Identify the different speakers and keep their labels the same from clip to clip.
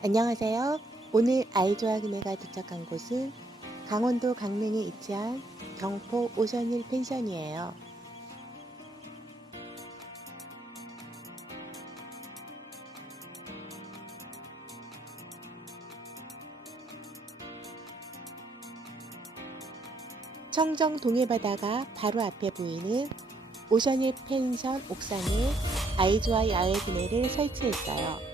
Speaker 1: 안녕하세요. 오늘 아이조아 그네가 도착한 곳은 강원도 강릉에 위치한 경포 오션힐 펜션이에요. 청정 동해바다가 바로 앞에 보이는 오션힐 펜션 옥상에 아이조아 야외 그네를 설치했어요.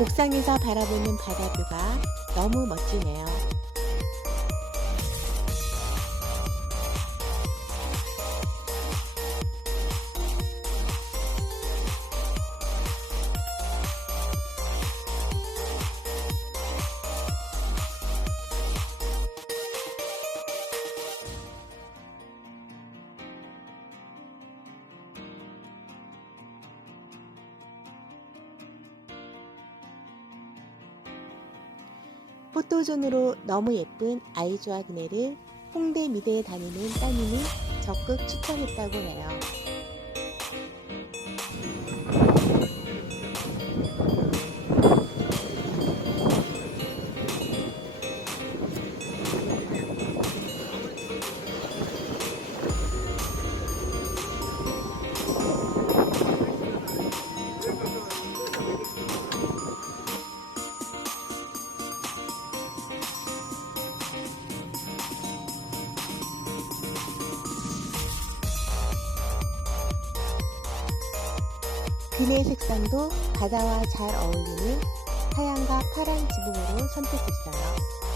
Speaker 1: 옥상에서 바라보는 바다뷰가 너무 멋지네요. 포토존으로 너무 예쁜 아이조아 그네를 홍대 미대에 다니는 따님이 적극 추천했다고 해요. 그네 색상도 바다와 잘 어울리는 하얀과 파란 지붕으로 선택했어요.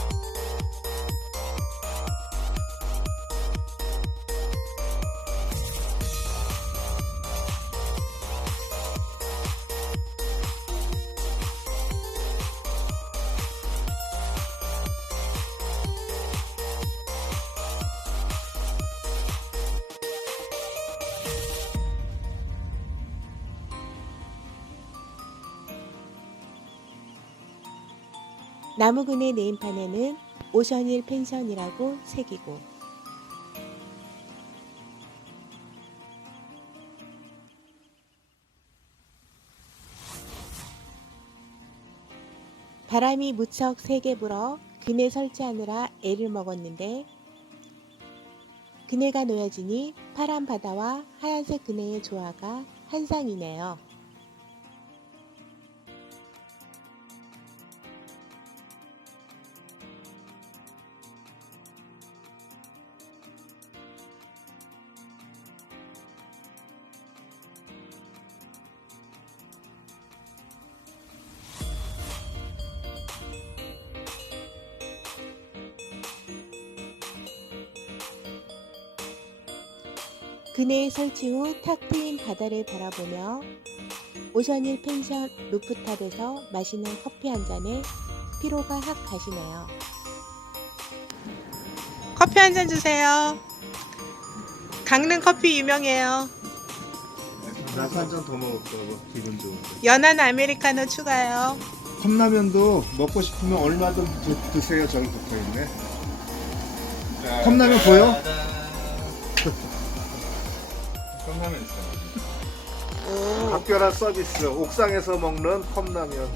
Speaker 1: 나무 그네 네임판에는 오션힐 펜션이라고 새기고 바람이 무척 세게 불어 그네 설치하느라 애를 먹었는데 그네가 놓여지니 파란 바다와 하얀색 그네의 조화가 한상이네요. 그네의 설치 후 탁 트인 바다를 바라보며 오션힐 펜션 루프탑에서 마시는 커피 한 잔에 피로가 확 가시네요.
Speaker 2: 커피 한 잔 주세요. 강릉 커피 유명해요.
Speaker 3: 나도 한잔 더 먹었다고 기분 좋은데.
Speaker 2: 연한 아메리카노 추가요.
Speaker 3: 컵라면도 먹고 싶으면 얼마든 드, 드세요. 저기 붙어 있네. 컵라면 보여? 각별한 서비스. 옥상에서 먹는 컵라면.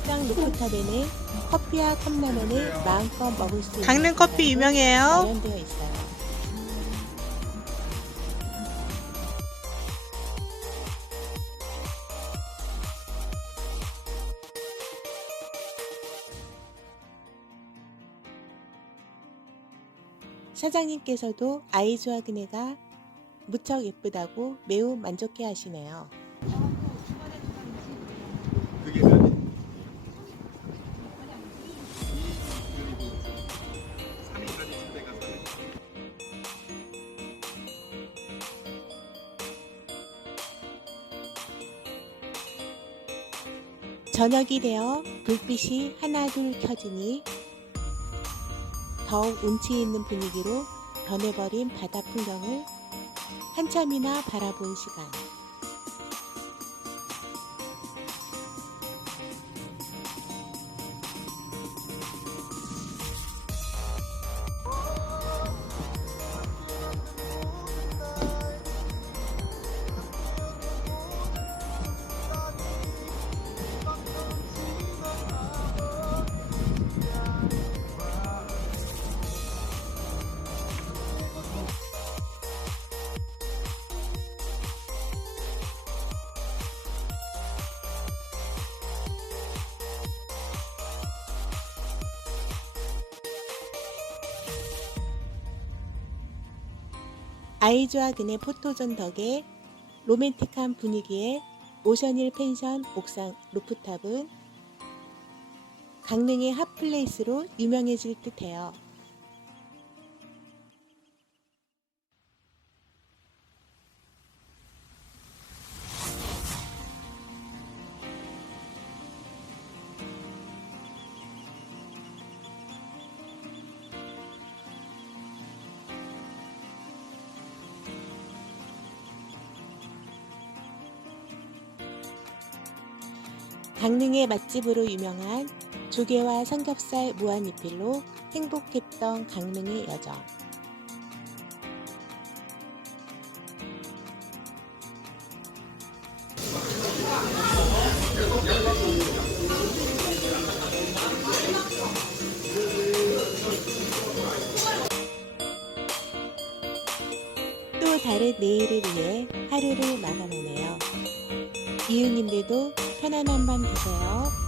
Speaker 1: 옥상 루프탑에는 커피와 컵라면을 마음껏 먹을 수 있는
Speaker 2: 강릉 커피 유명해요.
Speaker 1: 마련되어 있어요. 사장님께서도 아이즈와 그네가 무척 예쁘다고 매우 만족해 하시네요. 저녁이 되어 불빛이 하나둘 켜지니 더욱 운치 있는 분위기로 변해버린 바다 풍경을 한참이나 바라본 시간. 아이즈와 그네 포토존 덕에 로맨틱한 분위기의 오션힐 펜션 옥상 루프탑은 강릉의 핫플레이스로 유명해질 듯해요. 강릉의 맛집으로 유명한 조개와 삼겹살 무한리필로 행복했던 강릉의 여정. 또 다른 내일을 위해 하루를 마감하네요. 이웃님들도 편안한 밤 되세요.